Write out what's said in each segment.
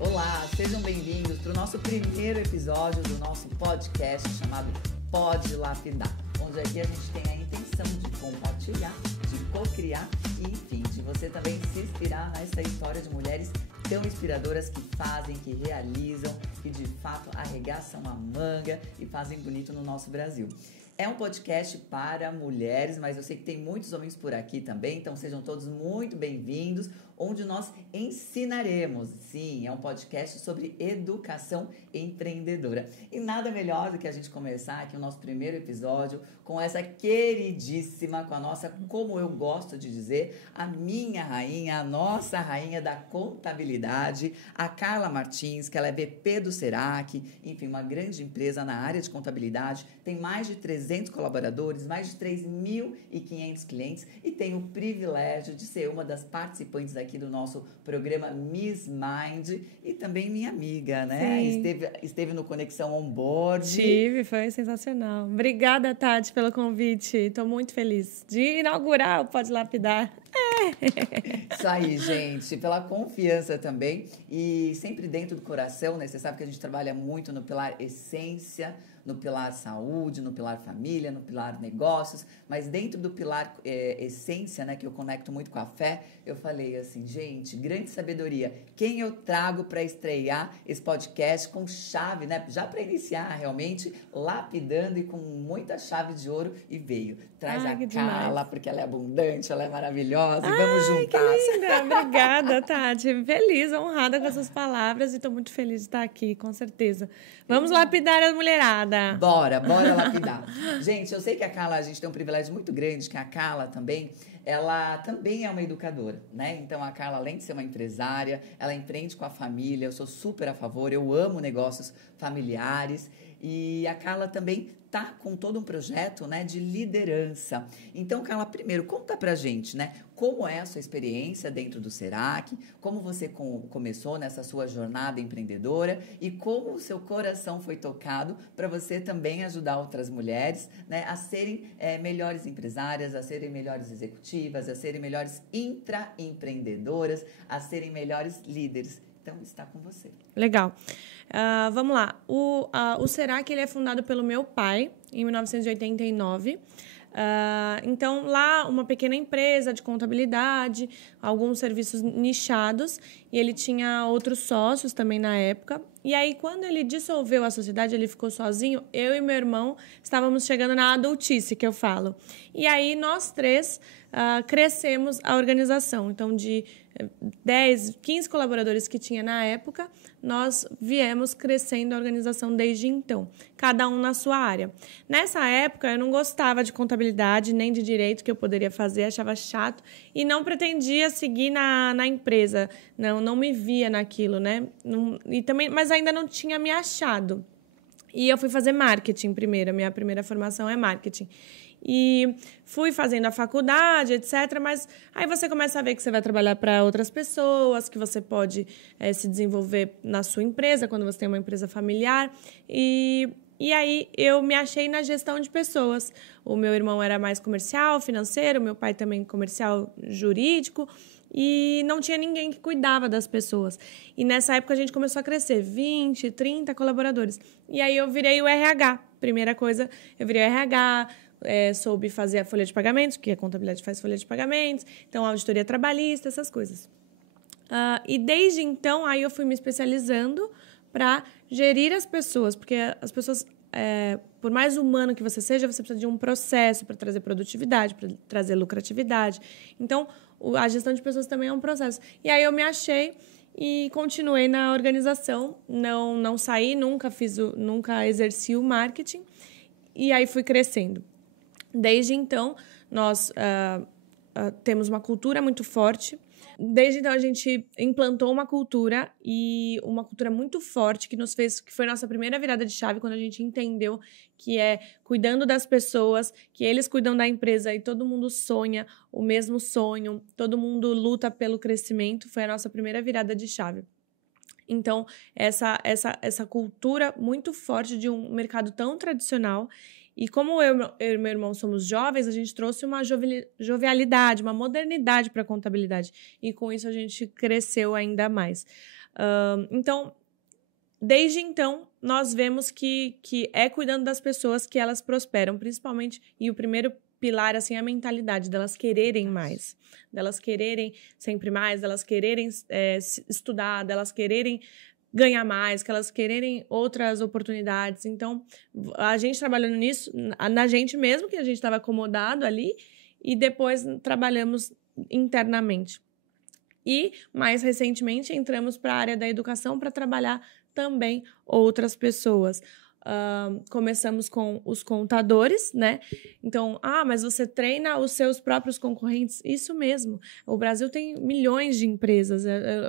Olá, sejam bem-vindos para o nosso primeiro episódio do nosso podcast chamado Pode Lapidar, onde aqui a gente tem a intenção de compartilhar, de co-criar e, enfim, de você também se inspirar nessa história de mulheres tão inspiradoras que fazem, que realizam, que de fato arregaçam a manga e fazem bonito no nosso Brasil. É um podcast para mulheres, mas eu sei que tem muitos homens por aqui também, então sejam todos muito bem-vindos, onde nós ensinaremos. Sim, é um podcast sobre educação empreendedora. E nada melhor do que a gente começar aqui o nosso primeiro episódio com essa queridíssima, com a nossa, como eu gosto de dizer, a minha rainha, a nossa rainha da contabilidade, a Carla Martins, que ela é VP do Serac, enfim, uma grande empresa na área de contabilidade, tem mais de 300 colaboradores, mais de 3.500 clientes e tem o privilégio de ser uma das participantes aqui do nosso programa Miss Mind e também minha amiga, né? Esteve no Conexão Onboard. Tive, foi sensacional. Obrigada, Tati, pelo convite. Estou muito feliz de inaugurar o Pode Lapidar. Isso aí, gente, pela confiança também e sempre dentro do coração, né? Você sabe que a gente trabalha muito no pilar essência, no pilar saúde, no pilar família, no pilar negócios, mas dentro do pilar essência, né, que eu conecto muito com a fé, eu falei assim, gente, grande sabedoria, quem eu trago para estrear esse podcast com chave, né, já para iniciar realmente, lapidando e com muita chave de ouro, e veio. Traz a Carla, porque ela é abundante, ela é maravilhosa, e vamos juntar. Que linda, obrigada, Tati, feliz, honrada com essas palavras e estou muito feliz de estar aqui, com certeza. Vamos lapidar a mulherada. Bora lapidar. Gente, eu sei que a Carla, a gente tem um privilégio muito grande, que a Carla também, ela também é uma educadora, né? Então, a Carla, além de ser uma empresária, ela empreende com a família, eu sou super a favor, eu amo negócios familiares. E a Carla também tá com todo um projeto, né, de liderança. Então, Carla, primeiro, conta pra gente, né, como é a sua experiência dentro do Serac, como você começou nessa sua jornada empreendedora e como o seu coração foi tocado para você também ajudar outras mulheres, né, a serem melhores empresárias, a serem melhores executivas, a serem melhores intraempreendedoras, a serem melhores líderes. Então, está com você. Legal. Vamos lá. O Serac ele é fundado pelo meu pai, em 1989. Então, lá, uma pequena empresa de contabilidade, alguns serviços nichados, e ele tinha outros sócios também na época. E aí, quando ele dissolveu a sociedade, ele ficou sozinho, eu e meu irmão estávamos chegando na adultice, que eu falo. E aí, nós três crescemos a organização. Então, de 10, 15 colaboradores que tinha na época, nós viemos crescendo a organização desde então, cada um na sua área. Nessa época, eu não gostava de contabilidade nem de direito que eu poderia fazer, achava chato e não pretendia seguir na empresa, não me via naquilo, né? E também, mas ainda não tinha me achado. E eu fui fazer marketing primeiro, a minha primeira formação é marketing. E fui fazendo a faculdade, etc. Mas aí você começa a ver que você vai trabalhar para outras pessoas, que você pode se desenvolver na sua empresa, quando você tem uma empresa familiar. E aí eu me achei na gestão de pessoas. O meu irmão era mais comercial, financeiro, meu pai também comercial, jurídico. E não tinha ninguém que cuidava das pessoas. E nessa época a gente começou a crescer, 20, 30 colaboradores. E aí eu virei o RH. Primeira coisa, eu virei o RH, soube fazer a folha de pagamentos, porque a contabilidade faz folha de pagamentos, então auditoria trabalhista, essas coisas. E desde então, aí eu fui me especializando para gerir as pessoas, porque as pessoas, por mais humano que você seja, você precisa de um processo para trazer produtividade, para trazer lucratividade. Então, a gestão de pessoas também é um processo. E aí eu me achei e continuei na organização, não saí, nunca exerci o marketing, e aí fui crescendo. Desde então, nós temos uma cultura muito forte. Desde então, a gente implantou uma cultura muito forte que foi nossa primeira virada de chave quando a gente entendeu que é cuidando das pessoas, que eles cuidam da empresa e todo mundo sonha o mesmo sonho, todo mundo luta pelo crescimento. Foi a nossa primeira virada de chave. Então, essa cultura muito forte de um mercado tão tradicional E como eu e meu irmão somos jovens, a gente trouxe uma jovialidade, uma modernidade para a contabilidade. E com isso a gente cresceu ainda mais. Então, desde então, nós vemos que é cuidando das pessoas que elas prosperam, principalmente. E o primeiro pilar, assim, é a mentalidade delas quererem mais, delas quererem sempre mais, delas quererem estudar, delas quererem ganhar mais, que elas quererem outras oportunidades. Então, a gente trabalhando nisso, na gente mesmo, que a gente estava acomodado ali, e depois trabalhamos internamente. E, mais recentemente, entramos para a área da educação para trabalhar também outras pessoas. Começamos com os contadores, né? Então, mas você treina os seus próprios concorrentes? Isso mesmo. O Brasil tem milhões de empresas,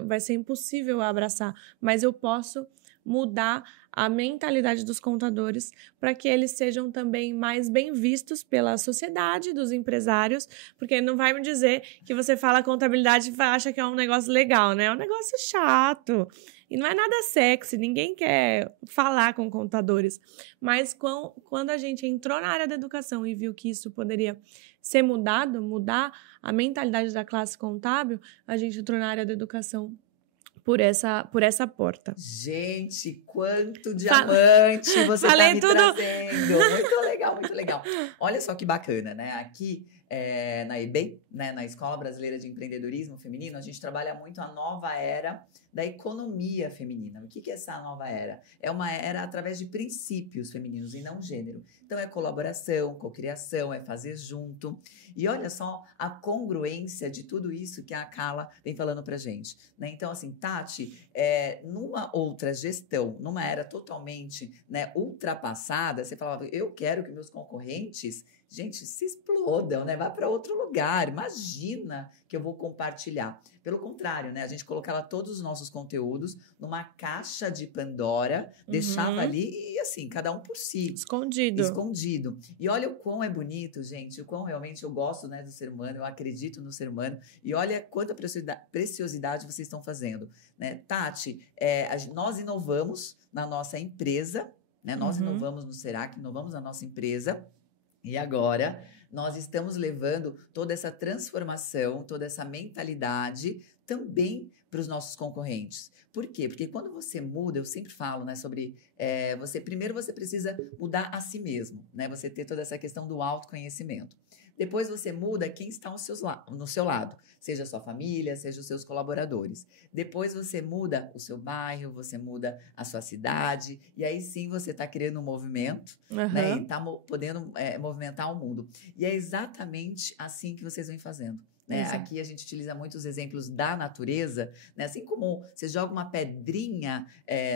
vai ser impossível abraçar, mas eu posso mudar a mentalidade dos contadores para que eles sejam também mais bem vistos pela sociedade, dos empresários, porque não vai me dizer que você fala contabilidade e acha que é um negócio legal, né? É um negócio chato. E não é nada sexy, ninguém quer falar com contadores. Mas quando a gente entrou na área da educação e viu que isso poderia ser mudado, mudar a mentalidade da classe contábil, a gente entrou na área da educação por essa porta. Gente, quanto diamante você está me trazendo. Muito legal, muito legal. Olha só que bacana, né? Aqui na EBEM, né, na Escola Brasileira de Empreendedorismo Feminino, a gente trabalha muito a nova era da economia feminina. O que é essa nova era? É uma era através de princípios femininos e não gênero. Então, é colaboração, cocriação, é fazer junto. E olha só a congruência de tudo isso que a Carla vem falando pra gente, né? Então, assim, Tati, numa outra gestão, numa era totalmente, né, ultrapassada, você falava, eu quero que meus concorrentes, gente, se explodam, né? Vá para outro lugar. Imagina que eu vou compartilhar. Pelo contrário, né? A gente colocava todos os nossos conteúdos numa caixa de Pandora, deixava ali e assim, cada um por si. Escondido. E olha o quão é bonito, gente, o quão realmente eu gosto, né, do ser humano, eu acredito no ser humano. E olha quanta preciosidade vocês estão fazendo, né? Tati, nós inovamos na nossa empresa, né? Nós inovamos no Serac, inovamos na nossa empresa. E agora, nós estamos levando toda essa transformação, toda essa mentalidade também para os nossos concorrentes. Por quê? Porque quando você muda, eu sempre falo, né, sobre... primeiro você precisa mudar a si mesmo, né? Você ter toda essa questão do autoconhecimento. Depois você muda quem está no seu lado, seja a sua família, seja os seus colaboradores. Depois você muda o seu bairro, você muda a sua cidade, e aí sim você está criando um movimento, né, e está podendo movimentar o mundo. E é exatamente assim que vocês vêm fazendo. Né? Aqui a gente utiliza muitos exemplos da natureza, né? Assim como você joga uma pedrinha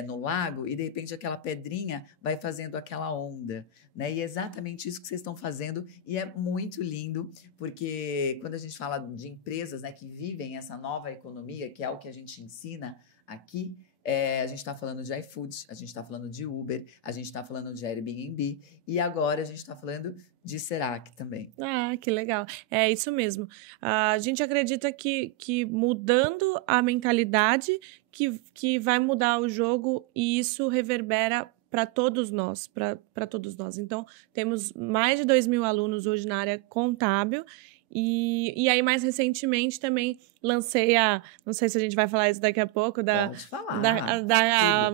no lago e de repente aquela pedrinha vai fazendo aquela onda, né? E é exatamente isso que vocês estão fazendo e é muito lindo, porque quando a gente fala de empresas, né, que vivem essa nova economia, que é o que a gente ensina aqui, a gente está falando de iFood, a gente está falando de Uber, a gente está falando de Airbnb e agora a gente está falando de Serac também. Que legal. É isso mesmo. A gente acredita que mudando a mentalidade que vai mudar o jogo e isso reverbera para todos nós, para todos nós. Então, temos mais de 2.000 alunos hoje na área contábil. E aí, mais recentemente, também lancei não sei se a gente vai falar isso daqui a pouco, da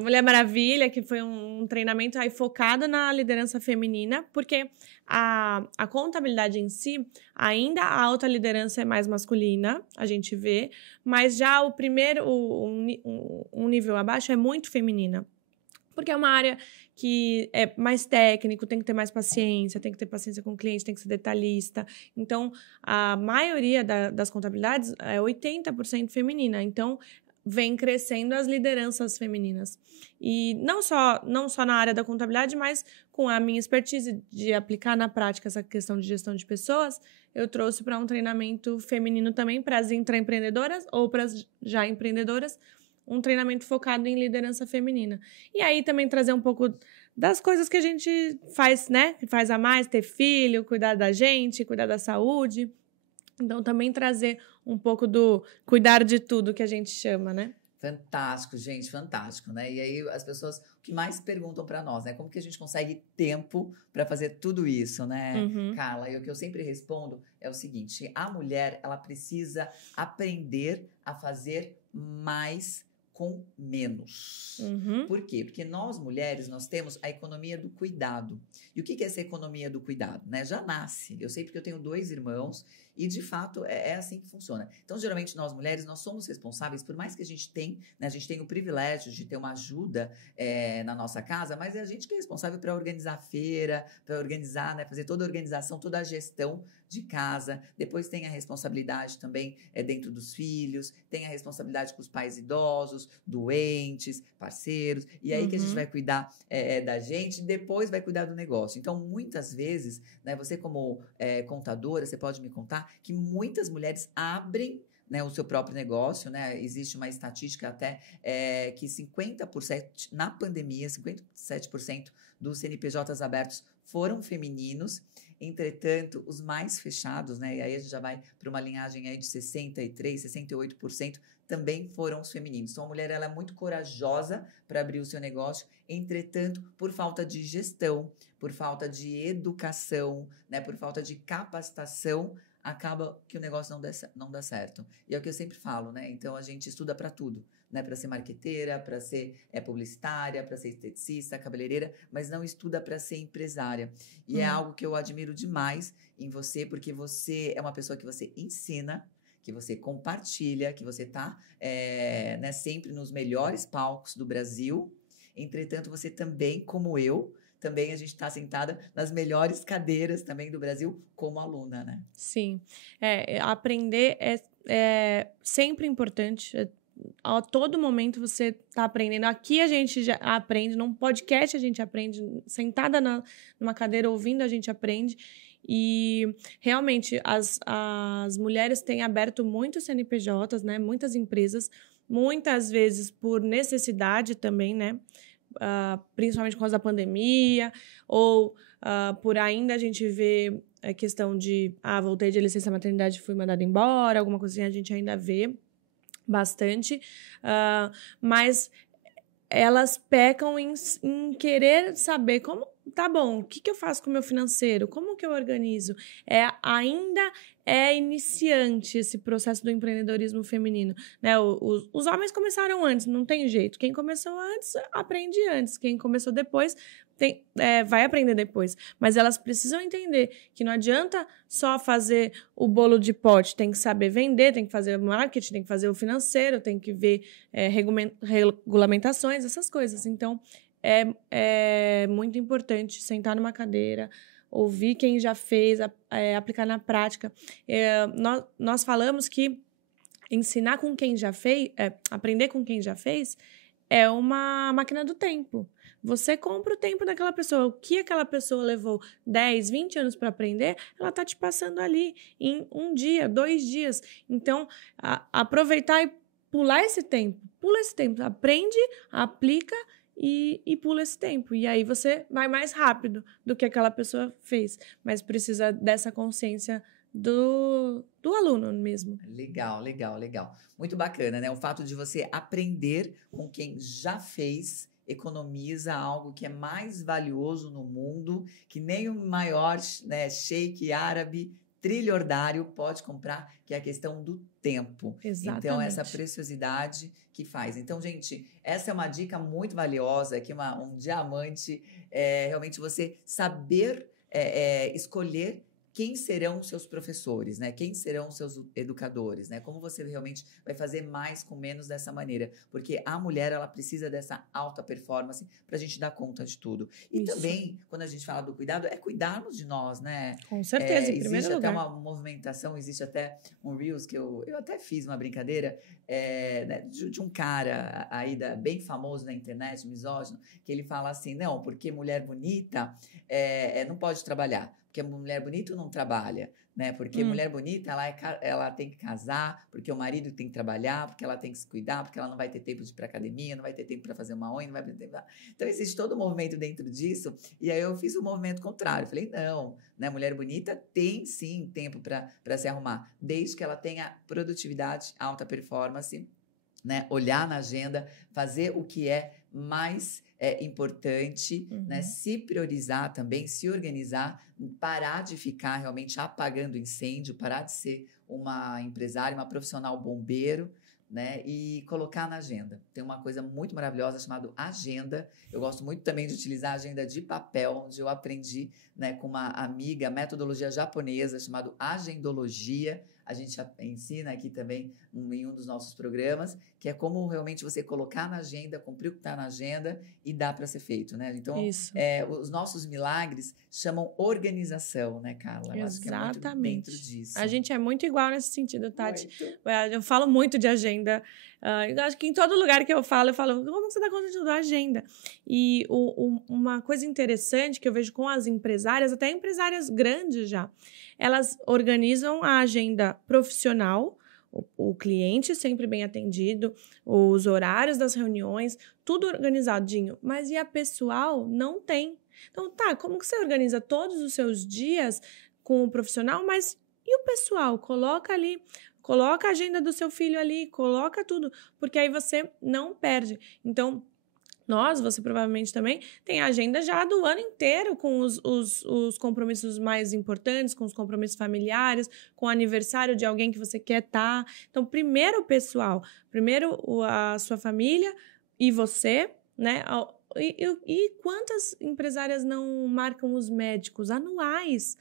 Mulher Maravilha, que foi um treinamento aí focado na liderança feminina, porque a contabilidade em si, ainda a alta liderança é mais masculina, a gente vê, mas já um nível abaixo é muito feminina. Porque é uma área que é mais técnico, tem que ter mais paciência, tem que ter paciência com o cliente, tem que ser detalhista. Então, a maioria das contabilidades é 80% feminina. Então, vem crescendo as lideranças femininas. E não só na área da contabilidade, mas com a minha expertise de aplicar na prática essa questão de gestão de pessoas, eu trouxe para um treinamento feminino também para as intraempreendedoras ou para as já empreendedoras, um treinamento focado em liderança feminina. E aí também trazer um pouco das coisas que a gente faz, né? Que faz a mais, ter filho, cuidar da gente, cuidar da saúde. Então, também trazer um pouco do cuidar de tudo que a gente chama, né? Fantástico, gente, fantástico, né? E aí as pessoas, o que mais perguntam para nós, né? Como que a gente consegue tempo para fazer tudo isso, né, Uhum. Carla? E o que eu sempre respondo é o seguinte: a mulher, ela precisa aprender a fazer mais com menos. Uhum. Por quê? Porque nós mulheres, nós temos a economia do cuidado. E o que é essa economia do cuidado, né? Já nasce. Eu sei porque eu tenho 2 irmãos e, de fato, é assim que funciona. Então, geralmente, nós mulheres, nós somos responsáveis, por mais que a gente tem, né, a gente tem o privilégio de ter uma ajuda na nossa casa, mas é a gente que é responsável para organizar a feira, para organizar, né, fazer toda a organização, toda a gestão de casa. Depois tem a responsabilidade também dentro dos filhos, tem a responsabilidade com os pais idosos, doentes, parceiros, e aí que a gente vai cuidar da gente, e depois vai cuidar do negócio. Então, muitas vezes, né, você como contadora, você pode me contar que muitas mulheres abrem, né, o seu próprio negócio, né? Existe uma estatística até que 50%, na pandemia, 57% dos CNPJs abertos foram femininos. Entretanto, os mais fechados, né? E aí a gente já vai para uma linhagem aí de 63%, 68%, também foram os femininos. Então, a mulher, ela é muito corajosa para abrir o seu negócio, entretanto, por falta de gestão, por falta de educação, né? Por falta de capacitação, acaba que o negócio não dá certo. E é o que eu sempre falo, né? Então, a gente estuda para tudo, né? Para ser marqueteira, para ser publicitária, para ser esteticista, cabeleireira, mas não estuda para ser empresária. E é algo que eu admiro demais em você, porque você é uma pessoa que você ensina, que você compartilha, que você está né, sempre nos melhores palcos do Brasil. Entretanto, você também, como eu, também a gente está sentada nas melhores cadeiras também do Brasil como aluna, né? Sim. Aprender é sempre importante. A todo momento você está aprendendo. Aqui a gente já aprende, num podcast a gente aprende, sentada numa cadeira ouvindo a gente aprende. E realmente as mulheres têm aberto muitos CNPJs, né? Muitas empresas, muitas vezes por necessidade também, né? Principalmente por causa da pandemia, ou por ainda a gente vê a questão de voltei de licença maternidade e fui mandada embora, alguma coisinha a gente ainda vê bastante, mas elas pecam em querer saber como, tá bom, o que eu faço com o meu financeiro, como que eu organizo? Ainda é iniciante esse processo do empreendedorismo feminino, né? Os homens começaram antes, não tem jeito. Quem começou antes, aprende antes. Quem começou depois, vai aprender depois. Mas elas precisam entender que não adianta só fazer o bolo de pote, tem que saber vender, tem que fazer o marketing, tem que fazer o financeiro, tem que ver regulamentações, essas coisas. Então, é muito importante sentar numa cadeira, ouvir quem já fez, aplicar na prática. Nós falamos que ensinar com quem já fez, aprender com quem já fez, é uma máquina do tempo. Você compra o tempo daquela pessoa. O que aquela pessoa levou 10, 20 anos para aprender, ela está te passando ali em 1 dia, 2 dias. Então, aproveitar e pular esse tempo. Pula esse tempo. Aprende, aplica e pula esse tempo. E aí você vai mais rápido do que aquela pessoa fez. Mas precisa dessa consciência do aluno mesmo. Legal, legal, legal. Muito bacana, né? O fato de você aprender com quem já fez economiza algo que é mais valioso no mundo, que nem o maior, né, sheik árabe trilhardário pode comprar, que é a questão do tempo. Exatamente. Então, essa preciosidade que faz. Então, gente, essa é uma dica muito valiosa, que um diamante, realmente você saber escolher quem serão seus professores, né? Quem serão seus educadores, né? Como você realmente vai fazer mais com menos dessa maneira? Porque a mulher, ela precisa dessa alta performance para a gente dar conta de tudo. E Isso. Também, quando a gente fala do cuidado, é cuidarmos de nós, né? Com certeza, em primeiro lugar. Existe até uma movimentação, existe até um Reels que eu até fiz uma brincadeira né, de um cara aí bem famoso na internet, misógino, que ele fala assim, não, porque mulher bonita não pode trabalhar. Porque a mulher bonita não trabalha, né? Porque mulher bonita, ela tem que casar, porque o marido tem que trabalhar, porque ela tem que se cuidar, porque ela não vai ter tempo de ir para academia, não vai ter tempo para fazer uma unha, não vai ter tempo. Então, existe todo um movimento dentro disso. E aí, eu fiz o movimento contrário. Falei, não, né? Mulher bonita tem, sim, tempo para se arrumar, desde que ela tenha produtividade, alta performance né? Olhar na agenda, fazer o que é mais importante, né? Se priorizar também, se organizar, parar de ficar realmente apagando incêndio, parar de ser uma empresária, uma profissional bombeiro, né? E colocar na agenda. Tem uma coisa muito maravilhosa chamada agenda. Eu gosto muito também de utilizar a agenda de papel, onde eu aprendi, né, com uma amiga, metodologia japonesa chamada agendologia. A gente ensina aqui também em um dos nossos programas, que é como realmente você colocar na agenda, cumprir o que está na agenda e dá para ser feito, né? Então, os nossos milagres chamam organização, né, Carla? Eu acho que é muito dentro disso. A gente é muito igual nesse sentido, Tati. Eu falo muito de agenda. Eu acho que em todo lugar que eu falo, como você dá conta de tudo? Agenda. E uma coisa interessante que eu vejo com as empresárias, até empresárias grandes já, elas organizam a agenda profissional, o cliente sempre bem atendido, os horários das reuniões, tudo organizadinho. Mas e a pessoal não tem. Então, como que você organiza todos os seus dias com o profissional, mas e o pessoal? Coloca ali, coloca a agenda do seu filho ali, coloca tudo, porque aí você não perde. Então, você provavelmente também tem a agenda já do ano inteiro com os compromissos mais importantes, com os compromissos familiares, com o aniversário de alguém que você quer estar. Então, primeiro o pessoal, primeiro a sua família e você, né? E quantas empresárias não marcam os médicos anuais?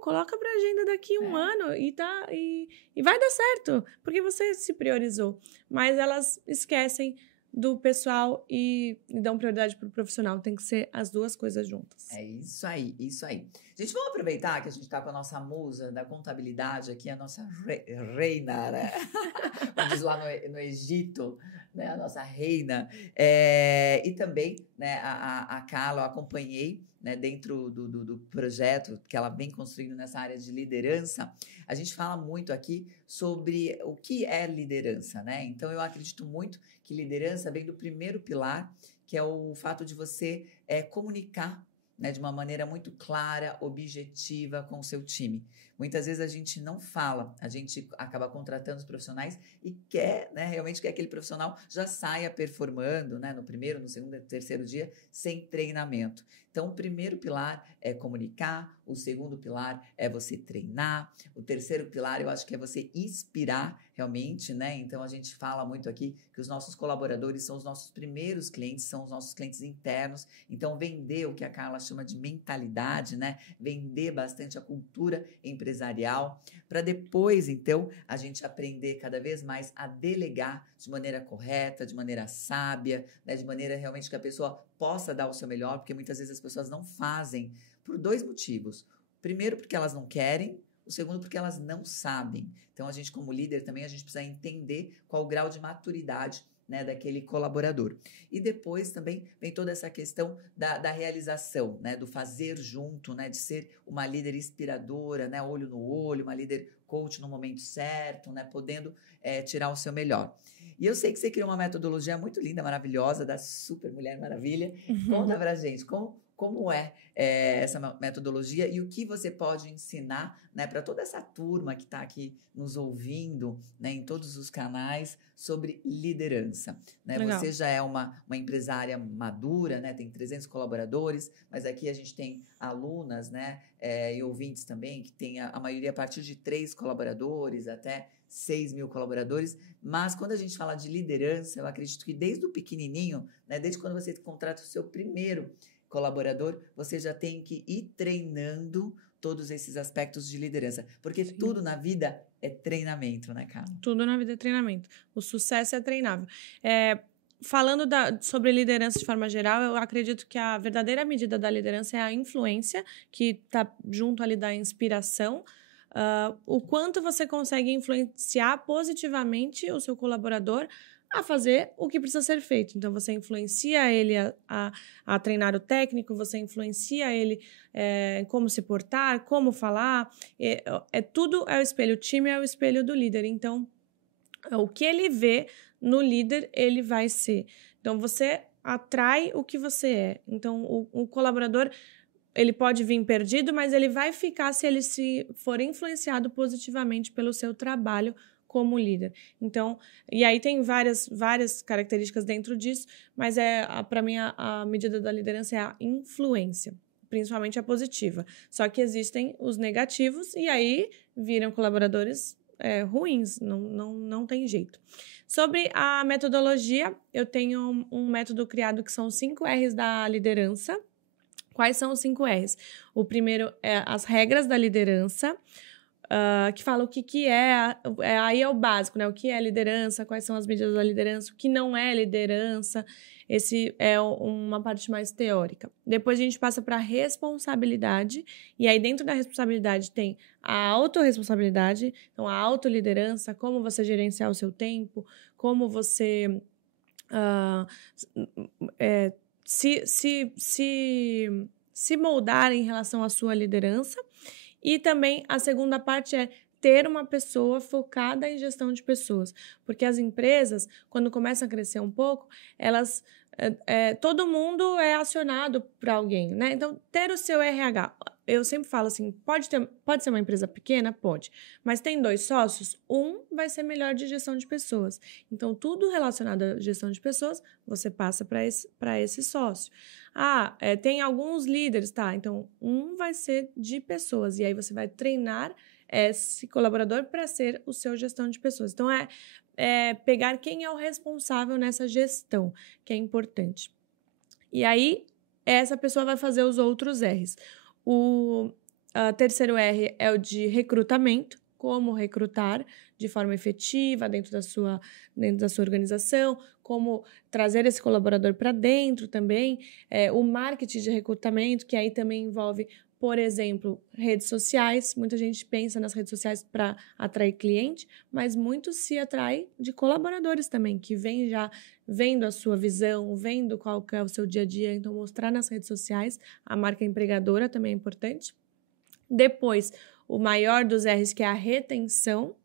Coloca para agenda daqui um ano e vai dar certo, porque você se priorizou. Mas elas esquecem do pessoal e dão prioridade para o profissional. Tem que ser as duas coisas juntas. É isso aí, isso aí. Gente, vamos aproveitar que a gente está com a nossa musa da contabilidade aqui, a nossa reina, né? Como diz lá no Egito, né? A nossa reina. E também, né, a Carla, eu acompanhei, né, dentro do projeto que ela vem construindo nessa área de liderança. A gente fala muito aqui sobre o que é liderança, né? Então, eu acredito muito que liderança vem do primeiro pilar, que é o fato de você comunicar, né, de uma maneira muito clara, objetiva com o seu time. Muitas vezes a gente não fala, a gente acaba contratando os profissionais e quer, né, realmente que aquele profissional já saia performando, né, no primeiro, no segundo, no terceiro dia, sem treinamento. Então, o primeiro pilar é comunicar, o segundo pilar é você treinar, o terceiro pilar eu acho que é você inspirar realmente, né? Então, a gente fala muito aqui que os nossos colaboradores são os nossos primeiros clientes, são os nossos clientes internos. Então, vender o que a Carla chama de mentalidade, né? Vender bastante a cultura empresarial, para depois, então, a gente aprender cada vez mais a delegar de maneira correta, de maneira sábia, né? De maneira realmente que a pessoa possa dar o seu melhor, porque muitas vezes as pessoas não fazem por dois motivos. Primeiro, porque elas não querem. O segundo, porque elas não sabem. Então, a gente, como líder, também a gente precisa entender qual o grau de maturidade, né, daquele colaborador. E depois também vem toda essa questão da realização, né, do fazer junto, né, de ser uma líder inspiradora, né, olho no olho, uma líder coach no momento certo, né, podendo tirar o seu melhor. E eu sei que você criou uma metodologia muito linda, maravilhosa, da Super Mulher Maravilha. Conta pra gente, como é essa metodologia e o que você pode ensinar, né, para toda essa turma que está aqui nos ouvindo, né, em todos os canais sobre liderança. Né? Você já é uma empresária madura, né, tem 300 colaboradores, mas aqui a gente tem alunas, né, e ouvintes também, que tem a maioria a partir de 3 colaboradores até 6 mil colaboradores, mas quando a gente fala de liderança, eu acredito que desde o pequenininho, né, desde quando você contrata o seu primeiro colaborador, você já tem que ir treinando todos esses aspectos de liderança, porque Sim. tudo na vida é treinamento, né, Carla? Tudo na vida é treinamento. O sucesso é treinável. Falando sobre liderança de forma geral, eu acredito que a verdadeira medida da liderança é a influência, que está junto ali da inspiração. O quanto você consegue influenciar positivamente o seu colaborador a fazer o que precisa ser feito. Então, você influencia ele a treinar o técnico, você influencia ele como se portar, como falar. Tudo é o espelho. O time é o espelho do líder. Então, o que ele vê no líder, ele vai ser. Então, você atrai o que você é. Então, o colaborador, ele pode vir perdido, mas ele vai ficar se ele for influenciado positivamente pelo seu trabalho como líder. Então, e aí tem várias características dentro disso, mas para mim a medida da liderança é a influência, principalmente a positiva. Só que existem os negativos e aí viram colaboradores ruins, não tem jeito. Sobre a metodologia, eu tenho um método criado que são os 5 R's da liderança. Quais são os 5 R's? O primeiro é as regras da liderança, que fala o que aí é o básico, né? O que é liderança, quais são as medidas da liderança, o que não é liderança. Esse é uma parte mais teórica. Depois a gente passa para a responsabilidade, e aí dentro da responsabilidade tem a autorresponsabilidade, então a autoliderança, como você gerenciar o seu tempo, como você se moldar em relação à sua liderança. E também a segunda parte é ter uma pessoa focada em gestão de pessoas. Porque as empresas, quando começam a crescer um pouco, elas... todo mundo é acionado por alguém, né? Então, ter o seu RH... Eu sempre falo assim, pode ser uma empresa pequena? Pode. Mas tem 2 sócios? Um vai ser melhor de gestão de pessoas. Então, tudo relacionado à gestão de pessoas, você passa para esse sócio. Tem alguns líderes, tá? Então, um vai ser de pessoas. E aí, você vai treinar esse colaborador para ser o seu gestão de pessoas. Então, pegar quem é o responsável nessa gestão, que é importante. E aí, essa pessoa vai fazer os outros R's. O terceiro R é o de recrutamento, como recrutar de forma efetiva dentro da sua organização, como trazer esse colaborador para dentro também. O marketing de recrutamento, que aí também envolve, por exemplo, redes sociais. Muita gente pensa nas redes sociais para atrair cliente, mas muito se atrai de colaboradores também, que vêm já vendo a sua visão, vendo qual que é o seu dia a dia. Então, mostrar nas redes sociais. A marca empregadora também é importante. Depois, o maior dos R's, que é a retenção.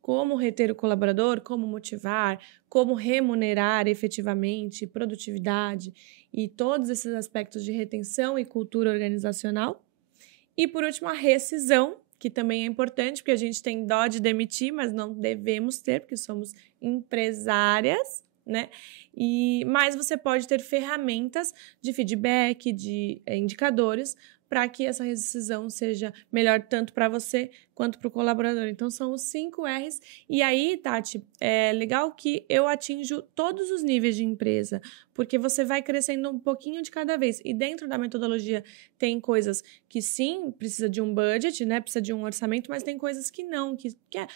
Como reter o colaborador, como motivar, como remunerar efetivamente, produtividade e todos esses aspectos de retenção e cultura organizacional. E, por último, a rescisão, que também é importante, porque a gente tem dó de demitir, mas não devemos ter, porque somos empresárias, né? Mas você pode ter ferramentas de feedback, de indicadores, para que essa rescisão seja melhor tanto para você quanto para o colaborador. Então, são os 5 R's. E aí, Tati, é legal que eu atinjo todos os níveis de empresa, porque você vai crescendo um pouquinho de cada vez. E dentro da metodologia tem coisas que sim, precisa de um budget, né? Precisa de um orçamento, mas tem coisas que não, que é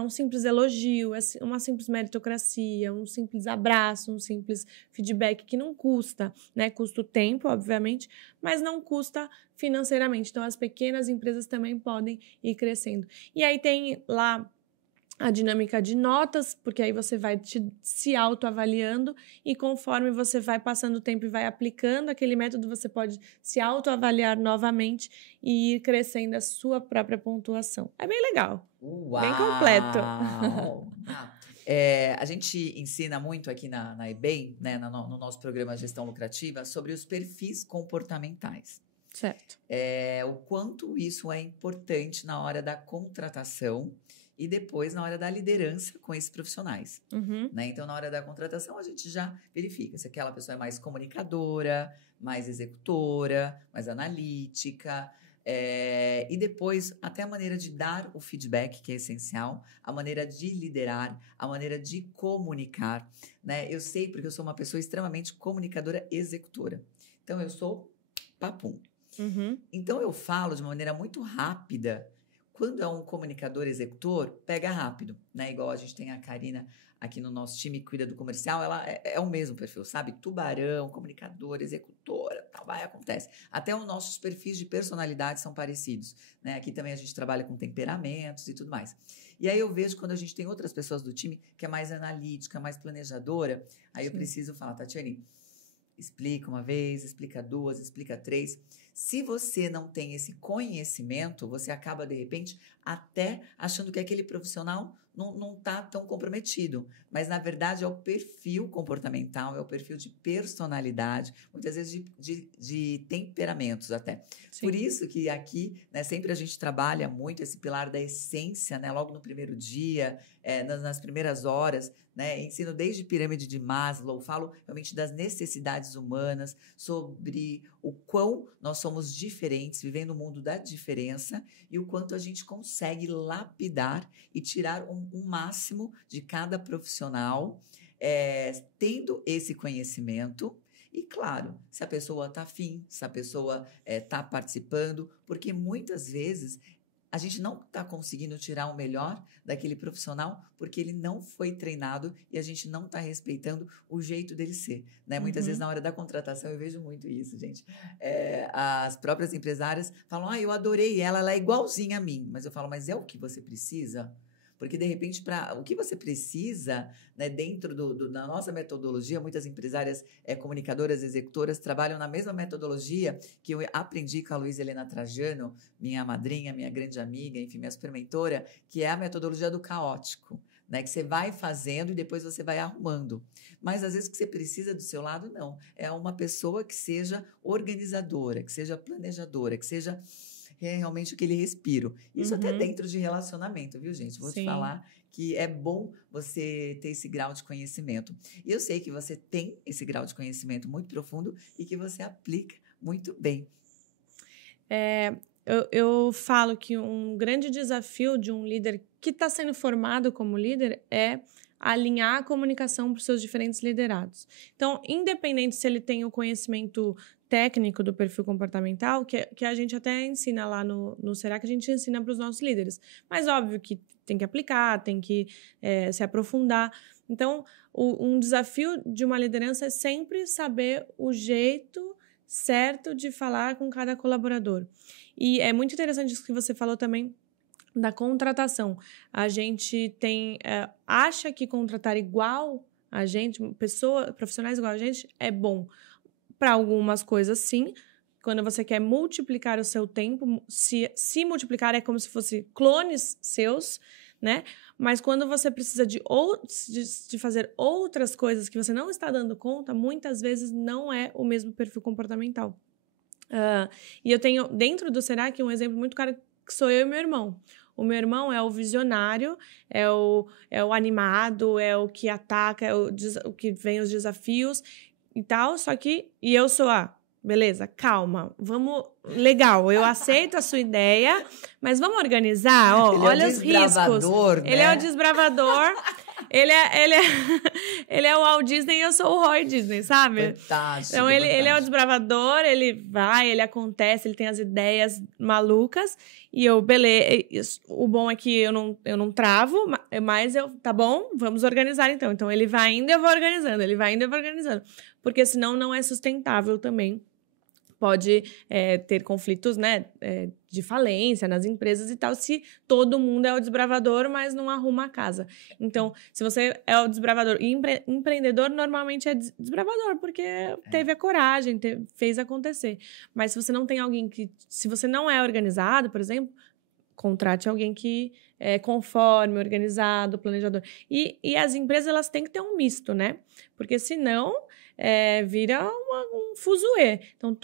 um simples elogio, uma simples meritocracia, um simples abraço, um simples feedback que não custa, né? Custa o tempo, obviamente, mas não custa financeiramente. Então, as pequenas empresas também podem ir crescendo. E aí tem lá a dinâmica de notas, porque aí você vai se autoavaliando e conforme você vai passando o tempo e vai aplicando aquele método, você pode se autoavaliar novamente e ir crescendo a sua própria pontuação. É bem legal. Uau! Bem completo. A gente ensina muito aqui na EBEM, né, no nosso programa Gestão Lucrativa, sobre os perfis comportamentais. Certo. O quanto isso é importante na hora da contratação e depois na hora da liderança com esses profissionais. Uhum. Né? Então, na hora da contratação, a gente já verifica se aquela pessoa é mais comunicadora, mais executora, mais analítica. E depois, até a maneira de dar o feedback, que é essencial, a maneira de liderar, a maneira de comunicar. Né? Eu sei porque eu sou uma pessoa extremamente comunicadora executora. Então, eu sou papum. Uhum. Então, eu falo de uma maneira muito rápida. Quando é um comunicador executor, pega rápido, né? Igual a gente tem a Karina aqui no nosso time que cuida do comercial, ela é o mesmo perfil, sabe? Tubarão, comunicador, executora, tal, acontece. Até os nossos perfis de personalidade são parecidos, né? Aqui também a gente trabalha com temperamentos e tudo mais. E aí eu vejo quando a gente tem outras pessoas do time que é mais analítica, mais planejadora, aí eu preciso falar, Tatiane, explica uma vez, explica duas, explica três. Se você não tem esse conhecimento, você acaba, de repente, até achando que aquele profissional não está tão comprometido. Mas, na verdade, é o perfil comportamental, é o perfil de personalidade, muitas vezes de temperamentos até. Sim. Por isso que aqui, né, sempre a gente trabalha muito esse pilar da essência, né, logo no primeiro dia, nas primeiras horas, né, ensino desde pirâmide de Maslow, falo realmente das necessidades humanas, sobre o quão nós somos diferentes, vivendo o mundo da diferença, e o quanto a gente consegue lapidar e tirar um máximo de cada profissional, tendo esse conhecimento. E, claro, se a pessoa está afim, se a pessoa está participando, porque muitas vezes a gente não está conseguindo tirar o melhor daquele profissional porque ele não foi treinado e a gente não está respeitando o jeito dele ser, né? Muitas vezes, na hora da contratação, eu vejo muito isso, gente. As próprias empresárias falam, eu adorei ela é igualzinha a mim. Mas eu falo, mas é o que você precisa? Porque, de repente, o que você precisa, né, dentro da nossa metodologia, muitas empresárias, comunicadoras, executoras, trabalham na mesma metodologia que eu aprendi com a Luísa Helena Trajano, minha madrinha, minha grande amiga, enfim, minha super mentora, que é a metodologia do caótico, né, que você vai fazendo e depois você vai arrumando. Mas, às vezes, o que você precisa do seu lado, não. É uma pessoa que seja organizadora, que seja planejadora, que seja realmente aquele respiro. Isso até dentro de relacionamento, viu, gente? Vou te falar que é bom você ter esse grau de conhecimento. E eu sei que você tem esse grau de conhecimento muito profundo e que você aplica muito bem. Eu falo que um grande desafio de um líder que está sendo formado como líder é alinhar a comunicação para os seus diferentes liderados. Então, independente se ele tem o conhecimento técnico do perfil comportamental, que a gente até ensina lá no Será, que a gente ensina para os nossos líderes. Mas, óbvio, que tem que aplicar, tem que se aprofundar. Então, um desafio de uma liderança é sempre saber o jeito certo de falar com cada colaborador. E é muito interessante isso que você falou também da contratação. A gente acha que contratar igual a gente, profissionais igual a gente, é bom. Para algumas coisas, sim. Quando você quer multiplicar o seu tempo, se multiplicar é como se fosse clones seus, né? Mas quando você precisa de fazer outras coisas que você não está dando conta, muitas vezes não é o mesmo perfil comportamental. E eu tenho, dentro do Será, que um exemplo muito claro, que sou eu e meu irmão. O meu irmão é o visionário, é o animado, é o que ataca, é o que vem os desafios e tal, só que... E eu sou beleza, calma, vamos... Legal, eu aceito a sua ideia, mas vamos organizar, olha os riscos. Né? Ele é o desbravador, ele é o Walt Disney e eu sou o Roy Disney, sabe? Fantástico. Então, ele é o desbravador, ele vai, ele acontece, ele tem as ideias malucas, e eu, beleza, o bom é que eu não travo, mas tá bom, vamos organizar então. Então, ele vai indo e eu vou organizando, ele vai indo e eu vou organizando. Porque senão não é sustentável também. Pode ter conflitos, né, de falência nas empresas e tal, se todo mundo é o desbravador, mas não arruma a casa. Então, se você é o desbravador, e empreendedor normalmente é desbravador, porque teve a coragem, fez acontecer. Mas se você não tem alguém se você não é organizado, por exemplo, contrate alguém que é conforme, organizado, planejador. E as empresas, elas têm que ter um misto, né? Porque senão... vira um fuzuê. Então,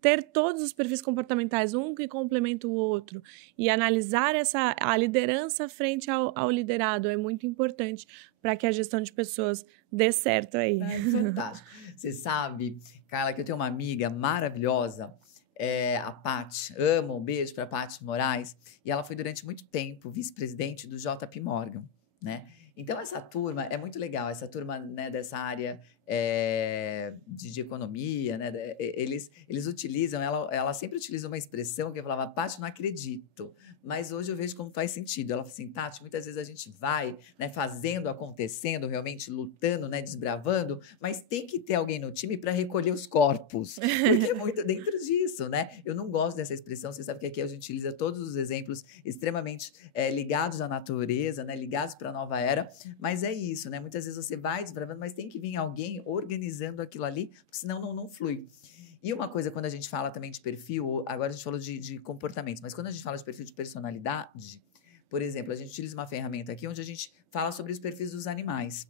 ter todos os perfis comportamentais, um que complementa o outro, e analisar a liderança frente ao liderado é muito importante para que a gestão de pessoas dê certo aí. Fantástico. Você sabe, Carla, que eu tenho uma amiga maravilhosa, a Paty, um beijo para a Paty Moraes, e ela foi durante muito tempo vice-presidente do JP Morgan, né? Então, essa turma é muito legal, essa turma, né, dessa área de economia, né, eles utilizam, ela sempre utiliza uma expressão que eu falava, Paty, não acredito, mas hoje eu vejo como faz sentido. Ela fala assim, Tati, muitas vezes a gente vai, né, fazendo, acontecendo, realmente lutando, né, desbravando, mas tem que ter alguém no time para recolher os corpos, porque é muito dentro disso, né? Eu não gosto dessa expressão, você sabe que aqui a gente utiliza todos os exemplos extremamente ligados à natureza, né, ligados para a nova era, embora. Mas é isso, né? Muitas vezes você vai desbravando, mas tem que vir alguém organizando aquilo ali, porque senão não flui. E uma coisa, quando a gente fala também de perfil, agora a gente falou de comportamentos, mas quando a gente fala de perfil de personalidade, por exemplo, a gente utiliza uma ferramenta aqui onde a gente fala sobre os perfis dos animais,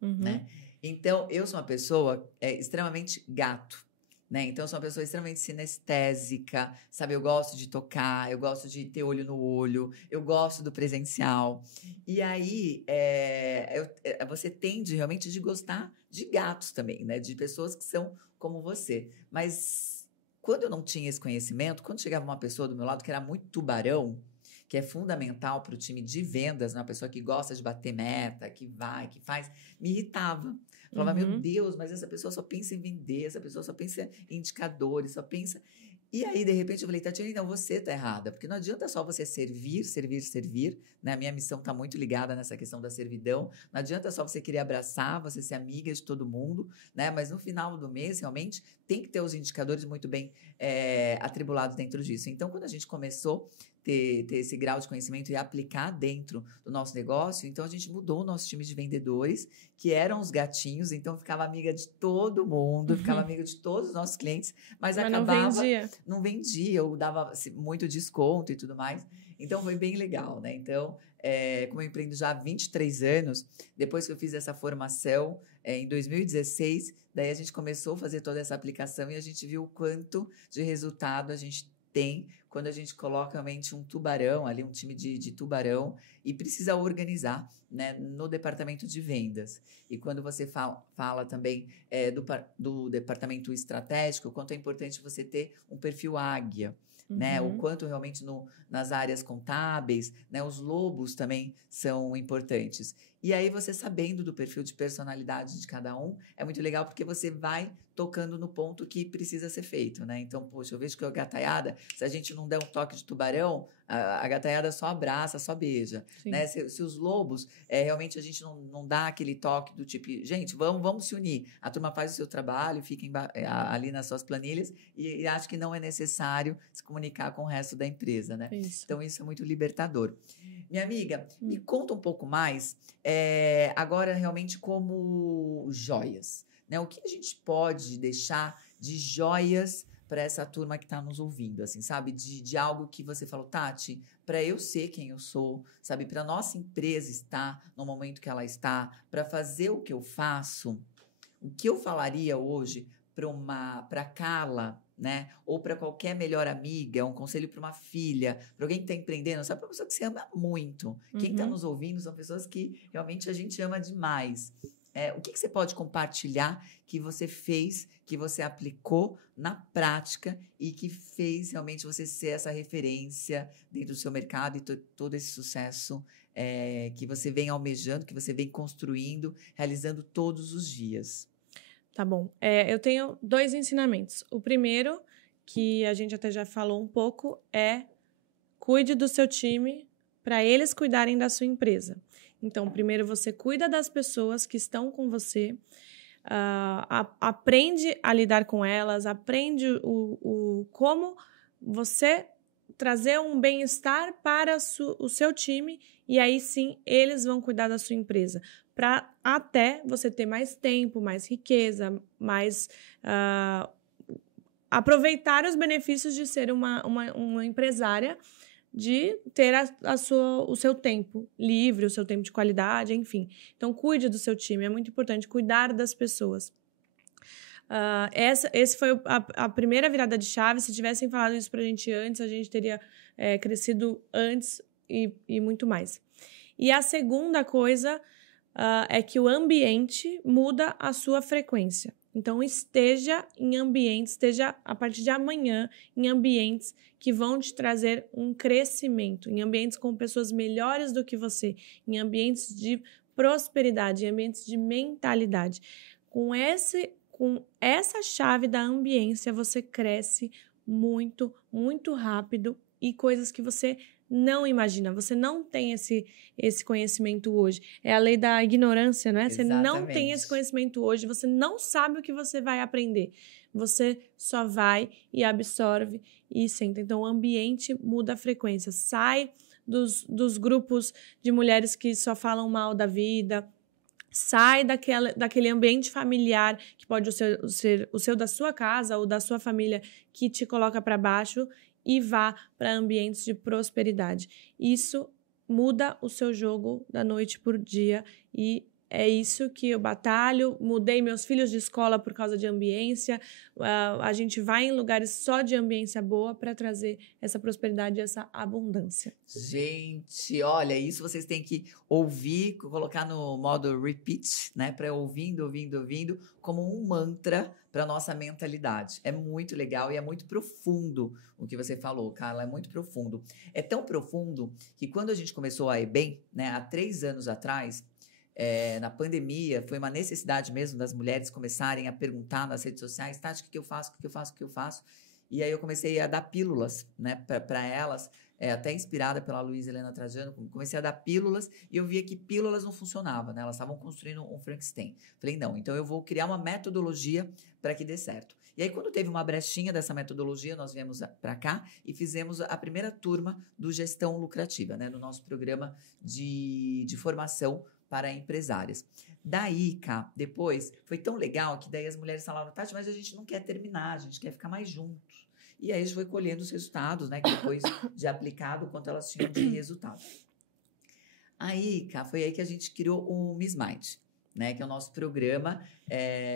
né? Então, eu sou uma pessoa extremamente gato, né? Então, eu sou uma pessoa extremamente sinestésica, sabe? Eu gosto de tocar, eu gosto de ter olho no olho, eu gosto do presencial. E aí, você tende realmente de gostar de gatos também, né? De pessoas que são como você. Mas quando eu não tinha esse conhecimento, quando chegava uma pessoa do meu lado que era muito tubarão, que é fundamental para o time de vendas, né? Uma pessoa que gosta de bater meta, que vai, que faz, me irritava. Falava, meu Deus, mas essa pessoa só pensa em vender, essa pessoa só pensa em indicadores, só pensa... E aí, de repente, eu falei, Tatiana, não, você tá errada, porque não adianta só você servir, né? A minha missão tá muito ligada nessa questão da servidão. Não adianta só você querer abraçar, você ser amiga de todo mundo, né? Mas no final do mês, realmente, tem que ter os indicadores muito bem atribulados dentro disso. Então, quando a gente começou ter esse grau de conhecimento e aplicar dentro do nosso negócio, então a gente mudou o nosso time de vendedores, que eram os gatinhos, então ficava amiga de todo mundo, ficava amiga de todos os nossos clientes, mas acabava... Não vendia, eu dava muito desconto e tudo mais. Então, foi bem legal, né? Então, como eu empreendo já há 23 anos, depois que eu fiz essa formação, em 2016, daí a gente começou a fazer toda essa aplicação e a gente viu o quanto de resultado a gente tem quando a gente coloca realmente um tubarão, ali um time de tubarão, e precisa organizar, né, no departamento de vendas. E quando você fala também do departamento estratégico, o quanto é importante você ter um perfil águia, né? O quanto realmente nas áreas contábeis, né? Os lobos também são importantes. E aí, você sabendo do perfil de personalidade de cada um, é muito legal porque você vai tocando no ponto que precisa ser feito, né? Então, poxa, eu vejo que a gataiada, se a gente não der um toque de tubarão, a gataiada só abraça, só beija, né? Se os lobos, realmente a gente não dá aquele toque do tipo, gente, vamos se unir. A turma faz o seu trabalho, fica ali nas suas planilhas e acho que não é necessário se comunicar com o resto da empresa, né? Então, isso é muito libertador. Minha amiga, me conta um pouco mais, agora realmente como joias, né? O que a gente pode deixar de joias para essa turma que está nos ouvindo, assim, sabe? De algo que você falou, Tati, para eu ser quem eu sou, sabe? Para nossa empresa estar no momento que ela está, para fazer o que eu faço, o que eu falaria hoje para Carla, né? Ou para qualquer melhor amiga, um conselho para uma filha, para alguém que está empreendendo, sabe? Para uma pessoa que você ama muito. Quem está nos ouvindo são pessoas que realmente a gente ama demais. O que você pode compartilhar que você fez, que você aplicou na prática e que fez realmente você ser essa referência dentro do seu mercado e todo esse sucesso que você vem almejando, que você vem construindo, realizando todos os dias? Tá bom. Eu tenho 2 ensinamentos. O primeiro, que a gente até já falou um pouco, cuide do seu time para eles cuidarem da sua empresa. Então, primeiro você cuida das pessoas que estão com você, aprende a lidar com elas, aprende como você trazer um bem-estar para o seu time e aí sim eles vão cuidar da sua empresa. Para até você ter mais tempo, mais riqueza, mais aproveitar os benefícios de ser uma empresária, de ter o seu tempo livre, o seu tempo de qualidade, enfim. Então, cuide do seu time, é muito importante cuidar das pessoas. Esse foi a primeira virada de chave. Se tivessem falado isso pra gente antes, a gente teria crescido antes e muito mais. E a segunda coisa é que o ambiente muda a sua frequência. Então, esteja a partir de amanhã, em ambientes que vão te trazer um crescimento, em ambientes com pessoas melhores do que você, em ambientes de prosperidade, em ambientes de mentalidade. Com essa chave da ambiência, você cresce muito, muito rápido e coisas que você não imagina, você não tem esse conhecimento hoje. É a lei da ignorância, não é? Exatamente. Você não tem esse conhecimento hoje, você não sabe o que você vai aprender. Você só vai e absorve e senta. Então, o ambiente muda a frequência. Sai dos grupos de mulheres que só falam mal da vida. Sai daquele ambiente familiar, que pode ser o seu da sua casa ou da sua família, que te coloca para baixo, e vá para ambientes de prosperidade. Isso muda o seu jogo da noite por dia, e é isso que eu batalho. Mudei meus filhos de escola por causa de ambiência. A gente vai em lugares só de ambiência boa para trazer essa prosperidade e essa abundância. Gente, olha, isso vocês têm que ouvir, colocar no modo repeat, né? Para ouvindo, como um mantra para nossa mentalidade. É muito legal e é muito profundo o que você falou, Carla, é muito profundo. É tão profundo que quando a gente começou a EBEM, né, há 3 anos atrás, na pandemia, foi uma necessidade mesmo das mulheres começarem a perguntar nas redes sociais, Tati, o que eu faço? E aí eu comecei a dar pílulas, né, para elas, até inspirada pela Luísa Helena Trajano, comecei a dar pílulas e eu via que pílulas não funcionavam, né, elas estavam construindo um Frankenstein. Falei, não, então eu vou criar uma metodologia para que dê certo. E aí, quando teve uma brechinha dessa metodologia, nós viemos para cá e fizemos a primeira turma do Gestão Lucrativa, né, no nosso programa de formação para empresárias. Daí, Cá, depois, foi tão legal que daí as mulheres falavam, Tati, mas a gente não quer terminar, a gente quer ficar mais juntos. E aí a gente foi colhendo os resultados, né, que depois de aplicado, quanto elas tinham de resultado. Aí, Cá, foi aí que a gente criou o Miss Mind, né, que é o nosso programa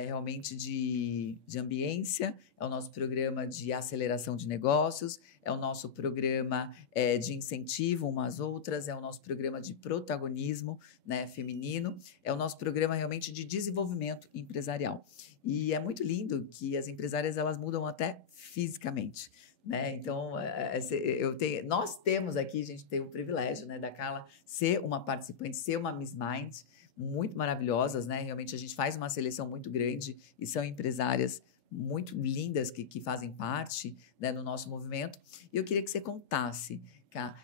realmente de ambiência, é o nosso programa de aceleração de negócios, é o nosso programa de incentivo umas às outras, é o nosso programa de protagonismo, né, feminino, é o nosso programa realmente de desenvolvimento empresarial. E é muito lindo que as empresárias, elas mudam até fisicamente, né? Então, nós temos aqui, a gente tem o privilégio, né, da Carla ser uma participante, ser uma Miss Mind, muito maravilhosas, né? Realmente a gente faz uma seleção muito grande e são empresárias muito lindas que fazem parte, né, do nosso movimento. E eu queria que você contasse, Cá,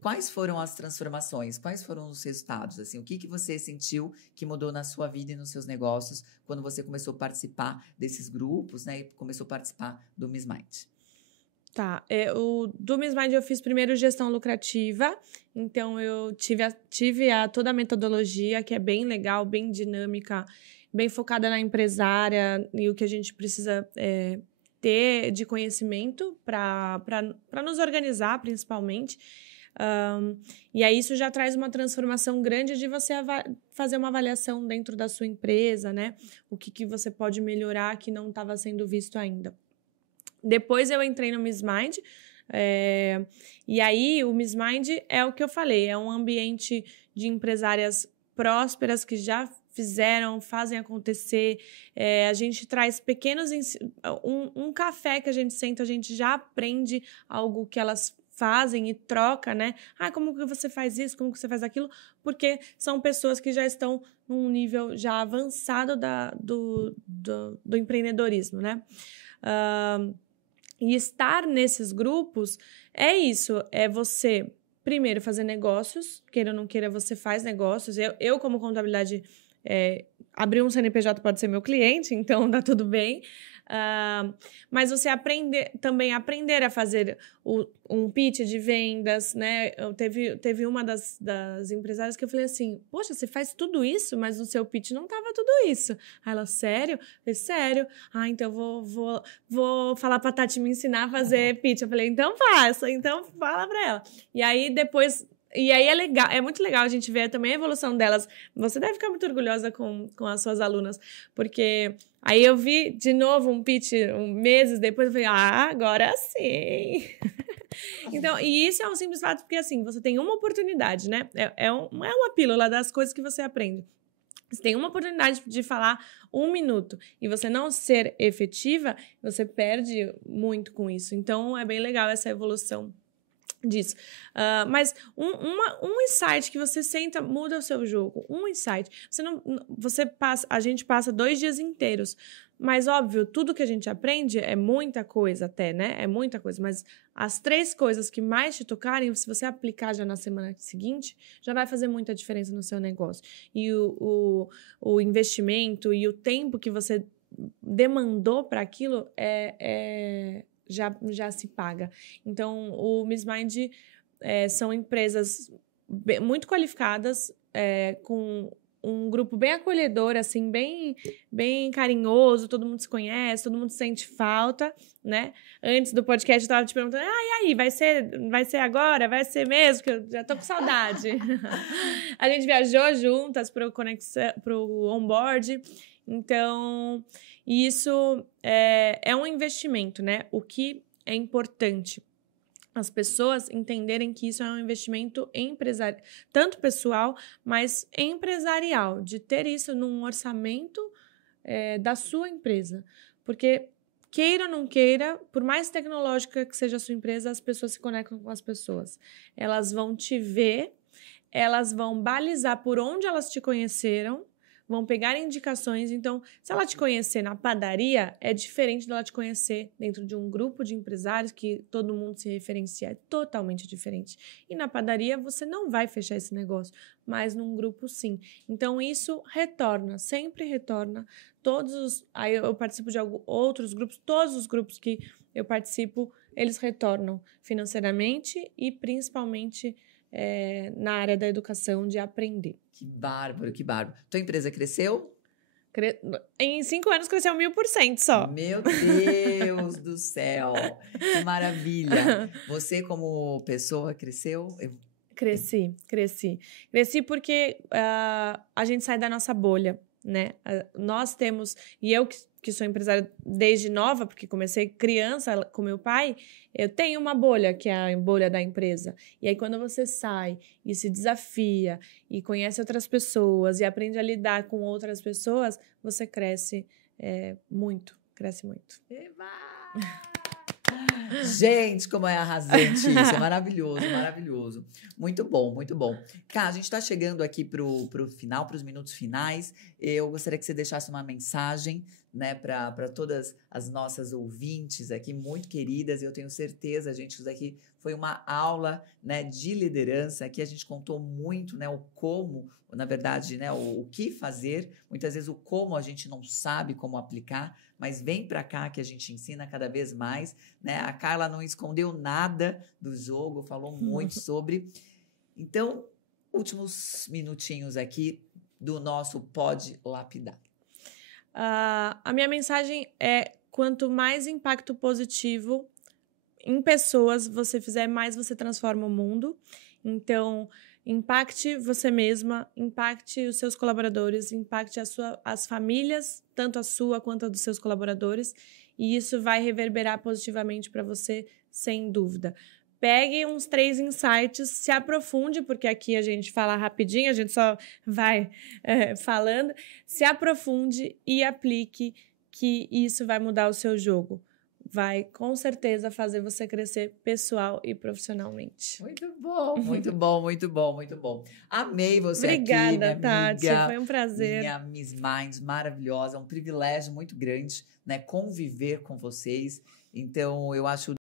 quais foram as transformações, quais foram os resultados, assim, o que você sentiu que mudou na sua vida e nos seus negócios quando você começou a participar desses grupos, né, e começou a participar do Miss Mind? Tá, do Miss Mind eu fiz primeiro gestão lucrativa, então eu tive toda a metodologia, que é bem legal, bem dinâmica, bem focada na empresária e o que a gente precisa ter de conhecimento para nos organizar, principalmente. E aí isso já traz uma transformação grande de você fazer uma avaliação dentro da sua empresa, né? O que você pode melhorar que não estava sendo visto ainda. Depois eu entrei no Miss Mind, e aí o Miss Mind é o que eu falei, é um ambiente de empresárias prósperas que já fazem acontecer. A gente traz pequenos... Um café que a gente senta, a gente já aprende algo que elas fazem e troca, né? Como que você faz isso? Como que você faz aquilo? Porque são pessoas que já estão num nível já avançado do empreendedorismo, né? E estar nesses grupos é isso, é você, primeiro, fazer negócios, queira ou não queira, você faz negócios. Eu como contabilidade, abrir um CNPJ pode ser meu cliente, então dá tudo bem. Mas você também aprender a fazer um pitch de vendas, né? Teve uma das empresárias que eu falei assim, poxa, você faz tudo isso, mas no seu pitch não tava tudo isso. Aí ela, sério? Eu falei, sério? Então vou falar pra Tati me ensinar a fazer pitch. Eu falei, então faça, então fala pra ela. E aí depois... E aí é legal, é muito legal a gente ver também a evolução delas. Você deve ficar muito orgulhosa com as suas alunas, porque aí eu vi de novo um pitch meses depois, eu falei, agora sim. Então, e isso é um simples fato, porque assim, você tem uma oportunidade, né? É uma pílula das coisas que você aprende. Você tem uma oportunidade de falar 1 minuto e você não ser efetiva, você perde muito com isso. Então, é bem legal essa evolução disso. Mas um insight que você senta, muda o seu jogo. Um insight. A gente passa 2 dias inteiros. Mas, óbvio, tudo que a gente aprende é muita coisa até, né? É muita coisa. Mas as 3 coisas que mais te tocarem, se você aplicar já na semana seguinte, já vai fazer muita diferença no seu negócio. E o investimento e o tempo que você demandou para aquilo já se paga. Então, o Miss Mind são empresas muito qualificadas, com um grupo bem acolhedor, assim, bem carinhoso, todo mundo se conhece, todo mundo sente falta, né? Antes do podcast eu tava te perguntando, e aí, vai ser agora? Vai ser mesmo? Que eu já tô com saudade. A gente viajou juntas pro onboard, então isso é um investimento, né? O que é importante? As pessoas entenderem que isso é um investimento empresarial, tanto pessoal, mas empresarial, de ter isso num orçamento da sua empresa. Porque, queira ou não queira, por mais tecnológica que seja a sua empresa, as pessoas se conectam com as pessoas. Elas vão te ver, elas vão balizar por onde elas te conheceram, vão pegar indicações. Então, se ela te conhecer na padaria, é diferente dela te conhecer dentro de um grupo de empresários que todo mundo se referencia. É totalmente diferente. E na padaria, você não vai fechar esse negócio, mas num grupo, sim. Então, isso retorna, sempre retorna. Aí eu participo de outros grupos, todos os grupos que eu participo, eles retornam financeiramente e principalmente na área da educação, de aprender. Que bárbaro, que bárbaro. Tua empresa cresceu? Em 5 anos cresceu 1000% só. Meu Deus do céu! Que maravilha! Você, como pessoa, cresceu? Cresci porque a gente sai da nossa bolha, né? Nós temos, e eu que sou empresária desde nova, porque comecei criança com meu pai, eu tenho uma bolha, que é a bolha da empresa. E aí, quando você sai e se desafia e conhece outras pessoas e aprende a lidar com outras pessoas, você cresce muito, cresce muito. Eba! Gente, como é arrasante isso. É maravilhoso, maravilhoso. Muito bom, muito bom. Cá, a gente está chegando aqui pro final, para os minutos finais. Eu gostaria que você deixasse uma mensagem, né, para todas as nossas ouvintes aqui, muito queridas. Eu tenho certeza, gente, que isso aqui foi uma aula, né, de liderança. Aqui a gente contou muito, né, o como, na verdade, né, o que fazer. Muitas vezes o como a gente não sabe como aplicar, mas vem para cá que a gente ensina cada vez mais, né? A Carla não escondeu nada do jogo, falou muito sobre. Então, últimos minutinhos aqui do nosso Pode Lapidar. A minha mensagem é: quanto mais impacto positivo em pessoas você fizer, mais você transforma o mundo. Então, impacte você mesma, impacte os seus colaboradores, impacte as famílias, tanto a sua quanto a dos seus colaboradores, e isso vai reverberar positivamente para você, sem dúvida. Pegue uns 3 insights, se aprofunde, porque aqui a gente fala rapidinho, a gente só vai falando. Se aprofunde e aplique, que isso vai mudar o seu jogo. Vai, com certeza, fazer você crescer pessoal e profissionalmente. Muito bom, muito bom, muito bom, muito bom. Amei você Obrigada, aqui, minha Tati, amiga, foi um prazer. minha Miss Minds maravilhosa, é um privilégio muito grande, né, conviver com vocês. Então, eu acho